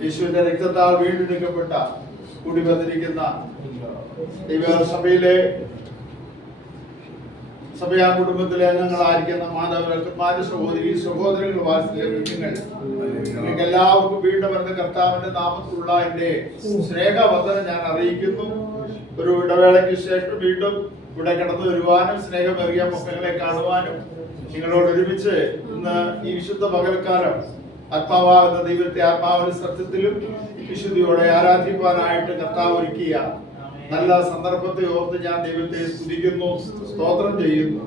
യേശുവിന്റെ രക്തത്താൽ വീണ്ടെടുക്കപ്പെട്ട കൂടി വന്നിരിക്കുന്ന ദൈവസഭയിലെ സഭയാ കുടുംബത്തിലെ അംഗങ്ങളായിരിക്കുന്ന മാതാപിതാക്കന്മാര്, സഹോദരി സഹോദരങ്ങൾ, വാത്സല്യങ്ങൾ, നിങ്ങൾക്ക് എല്ലാവർക്കും വീണ്ടും വരുന്ന കർത്താവിന്റെ നാമത്തിലുള്ള എന്റെ സ്നേഹവന്ദനം ഞാൻ അറിയിക്കുന്നു. ഒരു ഇടവേളയ്ക്ക് ശേഷം വീണ്ടും ഇവിടെ കടന്നു വരുവാനും സ്നേഹമേറിയ മക്കളെ കാണുവാനും നിങ്ങളോട് ഒരുമിച്ച് ഇന്ന് ഈ വിശുദ്ധ പകൽക്കാലം ആത്മാവാകുന്ന ദൈവത്തെ ആത്മാവിന്റെ സത്യത്തിലും വിശുദ്ധിയോടെ ആരാധിക്കുവാനായിട്ട് കർത്താവ് ഒരുക്കിയ നല്ല സന്ദർഭത്തെ ഓർത്ത് ഞാൻ ദൈവത്തെ സ്തുതിക്കുന്നു, സ്തോത്രം ചെയ്യുന്നു.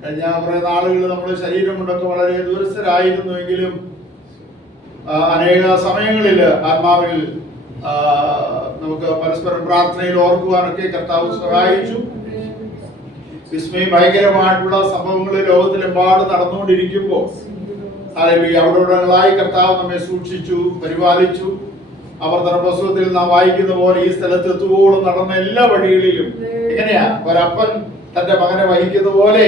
കഴിഞ്ഞ കുറെ നാളുകൾ നമ്മുടെ ശരീരം കൊണ്ടൊക്കെ വളരെ ദൂരസ്ഥരായിരുന്നുവെങ്കിലും അനേക സമയങ്ങളിൽ ആത്മാവിൽ നമുക്ക് പരസ്പരം പ്രാർത്ഥനയിൽ ഓർക്കുവാനൊക്കെ കർത്താവ് സഹായിച്ചു. വിസ്മയം ഭയങ്കരമായിട്ടുള്ള സംഭവങ്ങൾ ലോകത്തിലെമ്പാട് നടന്നുകൊണ്ടിരിക്കുമ്പോൾ അവിടെവിടങ്ങളായി കർത്താവ് നമ്മെ സൂക്ഷിച്ചു, പരിപാലിച്ചു. ആവർത്തന പുസ്തകത്തിൽ നാം വായിക്കുന്ന പോലെ ഈ സ്ഥലത്ത് എത്തുവോളം നടന്ന എല്ലാ വഴികളിലും എങ്ങനെയാ ഒരപ്പൻ തന്റെ മകനെ വഹിക്കുന്ന പോലെ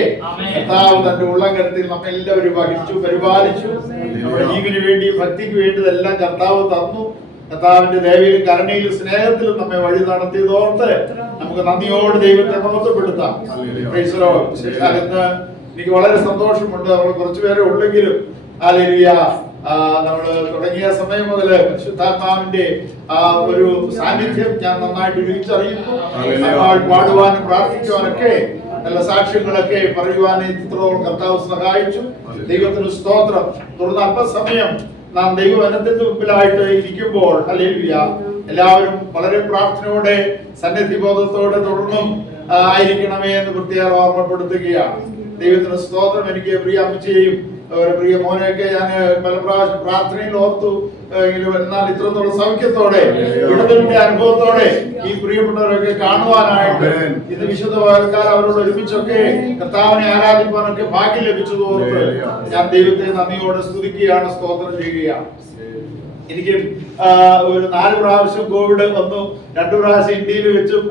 കർത്താവ് തന്റെ ഉള്ളംകരത്തിൽ നമ്മെല്ലാവരും വഹിച്ചു, പരിപാലിച്ചു. നമ്മുടെ ജീവന് വേണ്ടി ഭക്തിക്ക് വേണ്ടിയതെല്ലാം കർത്താവ് തന്നു. കർത്താവിന്റെ ദയവിലും കരുണയിലും സ്നേഹത്തിലും നമ്മെ വഴി നടത്തിയതോർത്ത് നമുക്ക് നന്ദിയോട് ദൈവത്തെ മഹത്വപ്പെടുത്താം. ഇന്ന് എനിക്ക് വളരെ സന്തോഷമുണ്ട്. നമ്മൾ കുറച്ചുപേരെ ഉള്ളെങ്കിലും ഹല്ലേലൂയ, നമ്മള് തുടങ്ങിയ സമയം മുതൽ പരിശുദ്ധാത്മാവിന്റെ ഒരു സാന്നിധ്യം ഞാൻ നന്നായിട്ട് രുചിച്ചറിയുന്നു. പാടുവാനും പ്രാർത്ഥിക്കുവാനൊക്കെ നല്ല സാക്ഷ്യങ്ങളൊക്കെ പറയുവാൻ ഇത്രോളം കർത്താവ് സഹായിച്ചു. ദൈവത്തിന് സ്തോത്രം. തുടർന്ന് അല്പസമയം നാം ദൈവവചനത്തിന്റെ മുമ്പിലായിട്ട് ഇരിക്കുമ്പോൾ ഹല്ലേലൂയ എല്ലാവരും വളരെ പ്രാർത്ഥനയോടെ സന്നിധിബോധത്തോടെ തുടർന്നും ആയിരിക്കണമേ എന്ന് പ്രത്യേകം ഓർമ്മപ്പെടുത്തുകയാണ്. ദൈവത്തിന് സ്തോത്രം. എനിക്ക് പ്രിയ അമ്മച്ചയെയും പ്രിയ മോനെയൊക്കെ ഞാൻ പല പ്രാവശ്യം പ്രാർത്ഥനയിൽ ഓർത്തു. എന്നാൽ ഇത്രത്തോളം സൗഖ്യത്തോടെ വിടുതലിന്റെ അനുഭവത്തോടെ ഈ പ്രിയപ്പെട്ടവരൊക്കെ കാണുവാനായിട്ട് ഇന്ന് വിശുദ്ധ പകൽക്കാലം അവരോട് ഒരുമിച്ചൊക്കെ കർത്താവിനെ ആരാധിക്കാനൊക്കെ ഭാഗ്യം ലഭിച്ചത് ഓർത്ത് ഞാൻ ദൈവത്തെ നന്ദിയോടെ സ്തുതിക്കുകയാണ്, സ്തോത്രം ചെയ്യുകയാണ്. എനിക്ക് ഒരു 4 പ്രാവശ്യം കോവിഡ് വന്നു. 2 പ്രാവശ്യം ഇന്ത്യയിൽ വെച്ചും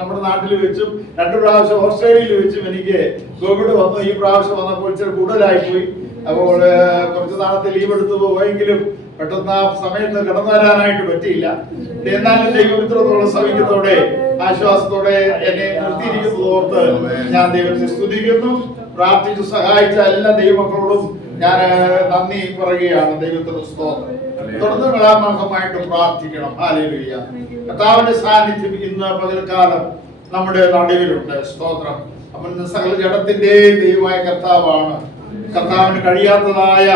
നമ്മുടെ നാട്ടിൽ വെച്ചും 2 പ്രാവശ്യം ഓസ്ട്രേലിയയിൽ വെച്ചും എനിക്ക് കോവിഡ് വന്നു. ഈ പ്രാവശ്യം വന്നപ്പോൾ ഇച്ചിരി കൂടുതലായി പോയി. അപ്പോൾ കുറച്ച് നാളത്തെ ലീവ് എടുത്തു പോയെങ്കിലും പെട്ടെന്ന് ആ സമയത്ത് കടന്നു വരാനായിട്ട് പറ്റിയില്ല. എന്നാലും ദൈവമിത്രത്തോളം സൗഖ്യത്തോടെ ആശ്വാസത്തോടെ എന്നെ നിർത്തിയിരിക്കുന്നത് ഓർത്ത് ഞാൻ ദൈവത്തെ സ്തുതിക്കുന്നു. പ്രാർത്ഥിച്ചു സഹായിച്ച എല്ലാ ദൈവമക്കളോടും ഞാൻ നന്ദി പറയുകയാണ്. ദൈവത്തിന് സ്തോത്രം. തുടർന്ന് കലാമാസമായിട്ട് പ്രാർത്ഥിക്കണം. ഹല്ലേലൂയ. കർത്താവിന്റെ സാന്നിധ്യം ഇന്ന് പകൽക്കാലം നമ്മുടെ നടുവിലുണ്ട്. സ്തോത്രം. അവൻ സകല ജഡത്തിന്റെ ദൈവമായ കർത്താവാണ്. കർത്താവിന് കഴിയാത്തതായ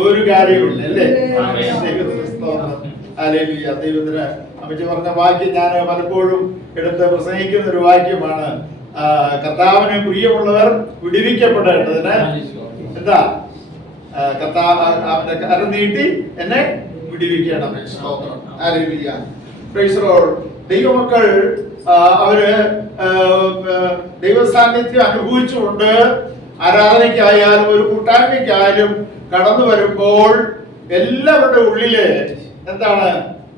ഒരു കാര്യമില്ല, അല്ലേ? ദൈവത്തിന് സ്തോത്രം. ഹല്ലേലൂയ. ദൈവത്തിന് അമ്മച്ചി പറഞ്ഞ വാക്യം ഞാൻ പലപ്പോഴും എടുത്ത് പ്രസംഗിക്കുന്ന ഒരു വാക്യമാണ്. കർത്താവിന് പ്രിയമുള്ളവർ വിടുവിക്കപ്പെടേണ്ടതിന് എന്താ കർത്താവ് അവന്റെ കരം നീട്ടി എന്നെ വിടുവിക്കണമേ. സ്തോത്രം. ഹല്ലേലൂയ. Praise the Lord. ദൈവമക്കൾ അവര് ദൈവസാന്നിധ്യം അനുഭവിച്ചുകൊണ്ട് ആരാധനയ്ക്കായാലും ഒരു കൂട്ടായ്മയ്ക്കായാലും കടന്നു വരുമ്പോൾ എല്ലാവരുടെ ഉള്ളില് എന്താണ്,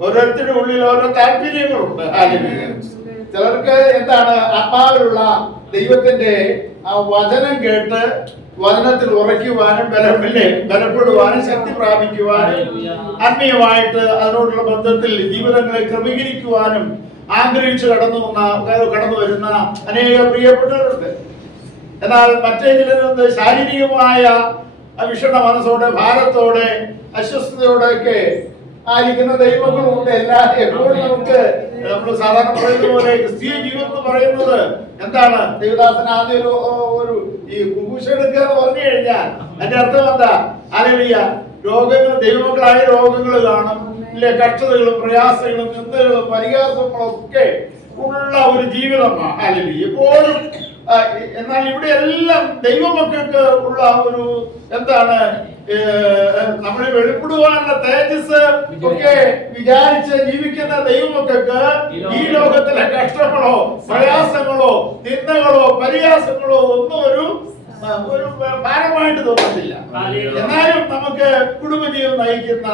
ഓരോരുത്തരുടെ ഉള്ളിൽ ഓരോ താല്പര്യങ്ങളുണ്ട്. ചിലർക്ക് എന്താണ്, ആത്മാവിലുള്ള ദൈവത്തിന്റെ ആ വചനം കേട്ട് വചനത്തിൽ ഉറയ്ക്കുവാനും ബലപ്പെടുവാനും ശക്തി പ്രാപിക്കുവാനും ആത്മീയമായിട്ട് അതിനോടുള്ള ബന്ധത്തിൽ ജീവിതങ്ങളെ ക്രമീകരിക്കുവാനും ആഗ്രഹിച്ച് കടന്നു വരുന്ന അനേക പ്രിയപ്പെട്ടവരുണ്ട്. എന്നാൽ മറ്റേ ചിലരുണ്ട് ശാരീരികമായ വിഷണ മനസ്സോടെ, ഭാരത്തോടെ, അസ്വസ്ഥതയോടെയൊക്കെ ആയിരിക്കുന്ന ദൈവങ്ങളുണ്ട്. എപ്പോഴും നമ്മൾ സാധാരണ പറയുന്ന പോലെ ക്രിസ്തീയ ജീവിതം എന്ന് പറയുന്നത് എന്താണ്? ദൈവദാസൻ ആദ്യം ഒരു ഈ കുബൂശ എടുക്കുക എന്ന് പറഞ്ഞു കഴിഞ്ഞാൽ അതിന്റെ അർത്ഥം എന്താ? ഹല്ലേലൂയ. രോഗങ്ങൾ, ദൈവമക്കളായ രോഗങ്ങൾ കാണും, ഇല്ലേ? കഷ്ടതകളും പ്രയാസങ്ങളും നിന്ദകളും പരിഹാസങ്ങളും ഒക്കെ ഉള്ള ഒരു ജീവിതമാണ്. ഹല്ലേലൂയ. എപ്പോഴും. എന്നാൽ ഇവിടെ എല്ലാം ദൈവമക്കൾക്ക് ഉള്ള ഒരു എന്താണ്, നമ്മളെ വെളിപ്പെടുവാനുള്ള തേജസ് ഒക്കെ വിചാരിച്ച് ജീവിക്കുന്ന ദൈവമക്കൾക്ക് ഈ ലോകത്തിലെ കഷ്ടങ്ങളോ പ്രയാസങ്ങളോ നിന്ദകളോ പരിഹാസങ്ങളോ ഒന്നും ഒരു ഭാരമായിട്ട് തോന്നുന്നില്ല. എന്നാലും നമുക്ക് കുടുംബജീവൻ നയിക്കുന്ന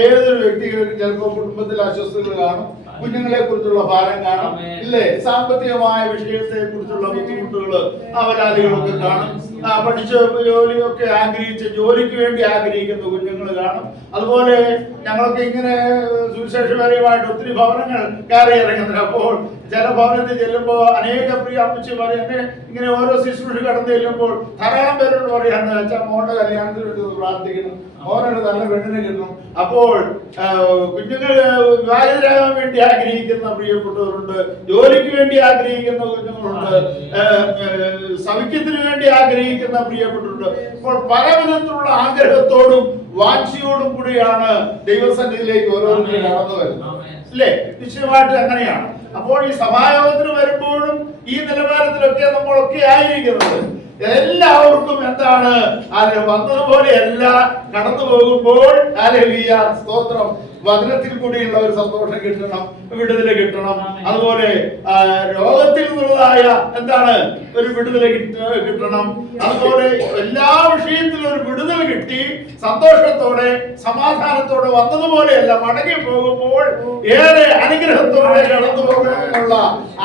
ഏതൊരു വ്യക്തികൾക്കും ചിലപ്പോൾ കുടുംബത്തിൽ അസ്വസ്ഥതകൾ കാണും, കുഞ്ഞുങ്ങളെ കുറിച്ചുള്ള ഭാരം കാണും, ഇല്ലേ? സാമ്പത്തികമായ വിഷയത്തെ കുറിച്ചുള്ള ബുദ്ധിമുട്ടുകള്, അവലാദികളൊക്കെ കാണും. പഠിച്ച് ജോലിയൊക്കെ ആഗ്രഹിച്ച് ജോലിക്ക് വേണ്ടി ആഗ്രഹിക്കുന്ന കുഞ്ഞുങ്ങൾ കാണും. അതുപോലെ ഞങ്ങളൊക്കെ ഇങ്ങനെ സുവിശേഷപരമായിട്ട് ഒത്തിരി ഭവനങ്ങൾ കയറി ഇറങ്ങുന്നുണ്ട്. അപ്പോൾ ചില ഭവനത്തിൽ ചെല്ലുമ്പോൾ അനേക പ്രിയ അമ്മച്ചിമാർ എന്നെ ഇങ്ങനെ ഓരോ ശുശ്രൂഷ കടന്നു ചെല്ലുമ്പോൾ ധാരാളം പേരോട് പറയാണ്, അച്ഛാ മോന്റെ കല്യാണത്തിന് വേണ്ടി പ്രാർത്ഥിക്കണം, മോനൊരു നല്ല പെണ്ണിനെ കിട്ടണം. അപ്പോൾ കുഞ്ഞുങ്ങൾ വിവാഹിതരാകാൻ വേണ്ടി ആഗ്രഹിക്കുന്ന പ്രിയപ്പെട്ടവരുണ്ട്, ജോലിക്ക് വേണ്ടി ആഗ്രഹിക്കുന്ന കുഞ്ഞുങ്ങളുണ്ട്, സൗഖ്യത്തിന് വേണ്ടി ആഗ്രഹിക്കുന്ന പ്രിയപ്പെട്ടവരുണ്ട്. അപ്പോൾ പല വിധത്തിലുള്ള ആഗ്രഹത്തോടും വാഞ്ചയോടും കൂടിയാണ് ദൈവസന്നിധിയിലേക്ക് ഓരോരുത്തരും കടന്നു വരുന്നത്, അല്ലേ? നിശ്ചയമായിട്ട് അങ്ങനെയാണ്. അപ്പോൾ ഈ സഭായോഗത്തിന് വരുമ്പോഴും ഈ നിലവാരത്തിലൊക്കെ നമ്മളൊക്കെ ആയിരിക്കുന്നത് എല്ലാവർക്കും എന്താണ് വന്നതുപോലെയല്ല കടന്നു പോകുമ്പോൾ സ്തോത്രം വചനത്തിൽ കൂടിയുള്ള ഒരു സന്തോഷം കിട്ടണം, വിടുതല കിട്ടണം. അതുപോലെ രോഗത്തിൽ നിന്നുള്ളതായ എന്താണ് ഒരു വിടുതല കിട്ടണം. അതുപോലെ എല്ലാ വിഷയത്തിലും ഒരു വിടുതൽ കിട്ടി സന്തോഷത്തോടെ സമാധാനത്തോടെ വന്നതുപോലെയല്ല മടങ്ങി പോകുമ്പോൾ ഏറെ അനുഗ്രഹത്തോടെ കടന്നു പോകണമെന്നുള്ള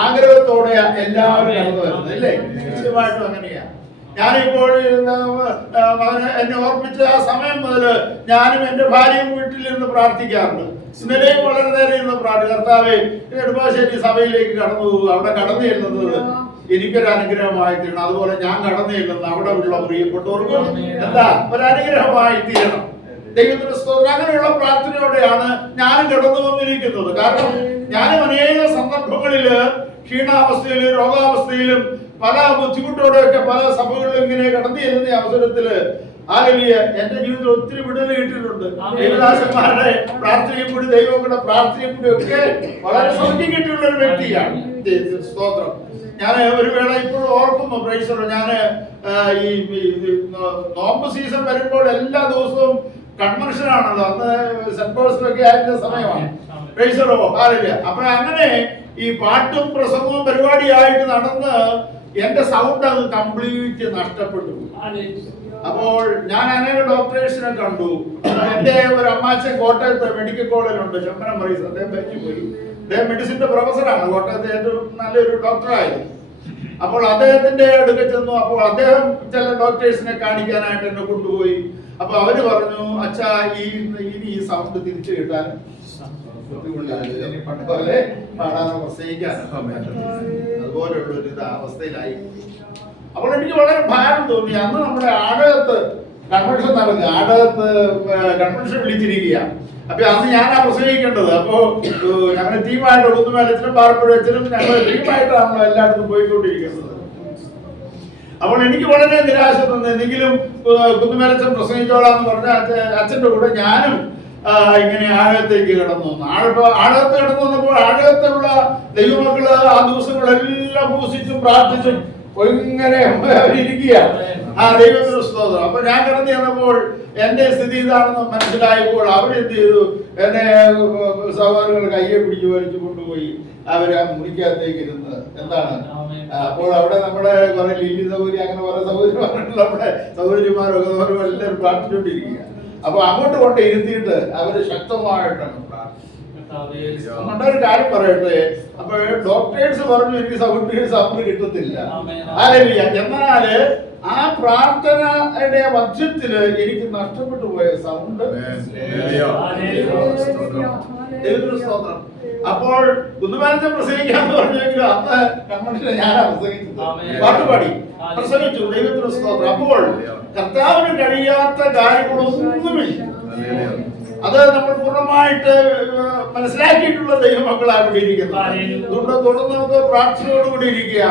ആഗ്രഹത്തോടെ എല്ലാവരും കടന്നു വരുന്നത്, അല്ലേ? നിശ്ചയമായിട്ടും അങ്ങനെയാണ്. ഞാനിപ്പോൾ എന്നെ ഓർപ്പിച്ച ആ സമയം മുതൽ ഞാനും എന്റെ ഭാര്യയും വീട്ടിൽ നിന്ന് പ്രാർത്ഥിക്കാറുണ്ട്. ഇന്നലെയും വളരെ നേരം ഇരുന്ന് കർത്താവേ നെടുമ്പാശ്ശേരി സഭയിലേക്ക് കടന്നു പോകുക, അവിടെ കടന്നു ചെല്ലുന്നത് എനിക്കൊരു അനുഗ്രഹമായി തീരണം. അതുപോലെ ഞാൻ കടന്നു ചെല്ലുന്ന അവിടെ ഉള്ള പ്രിയപ്പെട്ടവർക്കും എന്താ ഒരു അനുഗ്രഹമായി തീരണം. ദൈവത്തിന്റെ സ്തോത്രം. അങ്ങനെയുള്ള പ്രാർത്ഥനയോടെയാണ് ഞാനും കടന്നു വന്നിരിക്കുന്നത്. കാരണം ഞാനും അനേക സന്ദർഭങ്ങളില് ക്ഷീണാവസ്ഥയിലും രോഗാവസ്ഥയിലും പല ബുദ്ധിമുട്ടോടെയൊക്കെ പല സഭകളിലും ഇങ്ങനെ കടന്നു ചെല്ലുന്ന അവസരത്തില് എന്റെ ജീവിതത്തിൽ ഒത്തിരി വിടുതൽ കിട്ടിയിട്ടുണ്ട്. ദേവദാസന്മാരുടെ പ്രാർത്ഥനയും കൂടി ദൈവങ്ങളുടെ പ്രാർത്ഥനയും കൂടി ഒക്കെ വളരെ സൗഖ്യം കിട്ടിയുള്ള ഒരു വ്യക്തിയാണ്. സ്തോത്രം. ഞാൻ ഒരു വേള ഇപ്പോൾ ഓർക്കുന്നു, പ്രൈസറോ, ഞാന് ഈ നോമ്പ് സീസൺ വരുമ്പോൾ എല്ലാ ദിവസവും കൺവെൻഷൻ ആണല്ലോ, അന്ന് സെന്റ് പോൾസിലൊക്കെ ആയിരുന്ന സമയമാണ്. പ്രൈസറോ, അപ്പൊ അങ്ങനെ ഈ പാട്ടും പ്രസംഗവും പരിപാടിയായിട്ട് നടന്ന് എന്റെ സൗണ്ട് അത് കംപ്ലീറ്റ് നഷ്ടപ്പെട്ടു. അപ്പോൾ ഞാൻ അനേക ഡോക്ടേഴ്സിനെ കണ്ടു. എന്റെ ഒരു അമ്മാച്ചൻ കോട്ടയത്ത് മെഡിക്കൽ കോളേജിലുണ്ട്, ശമ്പനം പറയും, അദ്ദേഹം കഴിഞ്ഞു പോയി. അദ്ദേഹം മെഡിസിന്റെ പ്രൊഫസറാണ്, കോട്ടയത്തെ ഏറ്റവും നല്ലൊരു ഡോക്ടറായിരുന്നു. അപ്പോൾ അദ്ദേഹത്തിന്റെ അടുത്ത് ചെന്നു. അപ്പോൾ അദ്ദേഹം ചില ഡോക്ടേഴ്സിനെ കാണിക്കാനായിട്ട് എന്നെ കൊണ്ടുപോയി. അപ്പൊ അവര് പറഞ്ഞു, അച്ഛാ ഈ സൗണ്ട് തിരിച്ചു കിട്ടാൻ പണ്ടുപോലെ പാടാനോ പ്രസംഗിക്കാനോ അതുപോലെയുള്ള ഒരു അവസ്ഥയിലായി. അപ്പോൾ എനിക്ക് വളരെ ഭാരം തോന്നി. അന്ന് നമ്മുടെ ആടകത്ത് കൺവെൻഷൻ നടക്കുക, ആടകത്ത് കൺവെൻഷൻ വിളിച്ചിരിക്കുക. അപ്പൊ അന്ന് ഞാനാ പ്രസംഗിക്കേണ്ടത്. അപ്പോ ഞങ്ങളുടെ ടീമായിട്ട് കുന്നുമേലച്ചനും പാറപ്പുഴച്ചനും ഞങ്ങൾ ടീമായിട്ടാണല്ലോ എല്ലായിടത്തും പോയിക്കൊണ്ടിരിക്കുന്നത്. അപ്പോൾ എനിക്ക് വളരെ നിരാശ തോന്നി. എന്തെങ്കിലും കുന്നുമേലച്ചൻ പ്രസംഗിച്ചോളാന്ന് പറഞ്ഞ അച്ഛന്റെ കൂടെ ഞാനും ഇങ്ങനെ ആഴത്തേക്ക് കിടന്നു വന്നു. ആഴത്ത് കിടന്നു വന്നപ്പോൾ ആഴത്തുള്ള ദൈവമക്കള് ആ ദിവസങ്ങളെല്ലാം പൂസിച്ചും പ്രാർത്ഥിച്ചും ഇങ്ങനെ ഇരിക്കുക. ആ ദൈവത്തിന് സ്തോത്രം. അപ്പൊ ഞാൻ കിടന്നു ചെന്നപ്പോൾ എന്റെ സ്ഥിതി ഇതാണെന്ന് മനസ്സിലായപ്പോൾ അവരെന്ത് ചെയ്തു, എന്നെ സഹോദരങ്ങൾ കയ്യെ പിടിച്ച് വലിച്ചു കൊണ്ടുപോയി അവര് ആ മുറിക്കകത്തേക്ക് ഇരുന്ന് എന്താണ്. അപ്പോൾ അവിടെ നമ്മുടെ കുറെ ലീലി സൗകര്യം അങ്ങനെ കുറെ സൗകര്യമായിട്ടുള്ള നമ്മുടെ സഹോദരിമാരൊക്കെ എല്ലാവരും പ്രാർത്ഥിച്ചുകൊണ്ടിരിക്കുക. അപ്പൊ അങ്ങോട്ട് കൊണ്ട് ഇരുത്തിയിട്ട് അവര് ശക്തമായിട്ടാണ് ഒരു കാര്യം പറയട്ടെ. അപ്പൊ ഡോക്ടേഴ്സ് പറഞ്ഞു എനിക്ക് സൗണ്ട് കിട്ടത്തില്ല. എന്നാല് ആ പ്രാർത്ഥനയുടെ മധ്യത്തില് എനിക്ക് നഷ്ടപ്പെട്ടു പോയ സൗണ്ട് സ്തോത്രം. അപ്പോൾ കുന്നുമേലച്ചൻ പ്രസംഗിക്കാന്ന് പറഞ്ഞെങ്കിലും അന്ന് കൺവെൻഷന് ഞാനാ പ്രസംഗിച്ചത്, പാട്ടുപാടി പ്രസംഗിച്ചു. ദൈവത്തിന് സ്തോത്രം. അപ്പോൾ കർത്താവിന് കഴിയാത്ത കാര്യങ്ങളൊന്നുമില്ല. അത് നമ്മൾ പൂർണ്ണമായിട്ട് മനസ്സിലാക്കിയിട്ടുള്ള ദൈവമക്കളാണ് ഇരിക്കുന്നത്. അതുകൊണ്ട് തുടർന്ന് നമുക്ക് പ്രാർത്ഥനയോടുകൂടി ഇരിക്കുക.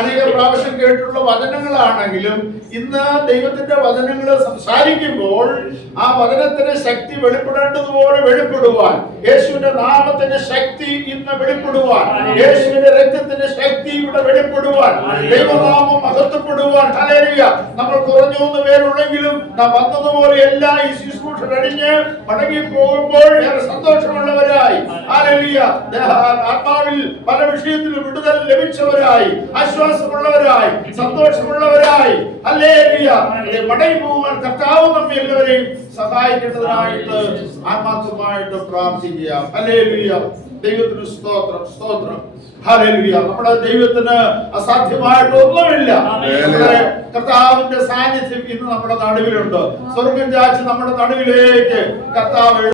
അനേക പ്രാവശ്യം കേട്ടിട്ടുള്ള വചനങ്ങളാണെങ്കിലും ഇന്ന് ദൈവത്തിന്റെ വചനങ്ങൾ സംസാരിക്കുമ്പോൾ ആ വചനത്തിന്റെ ശക്തി വെളിപ്പെടേണ്ടതുപോലെ വെളിപ്പെടുവാൻ, യേശുവിന്റെ നാമത്തിന്റെ ശക്തി ഇന്ന് വെളിപ്പെടുവാൻ, യേശുവിന്റെ രക്തത്തിന്റെ ശക്തി ഇവിടെ വെളിപ്പെടുവാൻ, ദൈവനാമം മഹത്വപ്പെടുവാൻ. ഹല്ലേലൂയ. നമ്മൾ കുറഞ്ഞൊന്ന് പേരുള്ളെങ്കിലും നാം വന്നതുപോലെ എല്ലാ ഈ ശുശ്രൂഷ കഴിഞ്ഞ് മടങ്ങി പോകുമ്പോൾ ഏറെ സന്തോഷമുള്ളവരായി, ഹല്ലേലൂയ, ആത്മാവിൽ പല വിഷയത്തിലും വിടുതൽ ലഭിച്ചവരായി, ആശ്വാസമുള്ളവരായി, സന്തോഷമുള്ളവരായി, ഹല്ലേലൂയ, മടങ്ങി പോകുവാൻ കർത്താവ് നമ്മെ എല്ലാവരെയും സഹായിക്കേണ്ടതിനായിട്ട് ആത്മാർത്ഥമായിട്ട് പ്രാർത്ഥിക്കുക. ഹല്ലേലൂയ. ദൈവത്തിന് സ്തോത്രം, സ്തോത്രം. ഹല്ലേലൂയ. നമ്മുടെ ദൈവത്തിന് അസാധ്യമായിട്ട് ഒന്നുമില്ല. നമ്മുടെ കർത്താവിന്റെ സാന്നിധ്യം ഇന്ന് നമ്മുടെ നടുവിലുണ്ട്. സ്വർഗ്ഗം ചാച്ച് നമ്മുടെ നടുവിലേക്ക് കർത്താവ്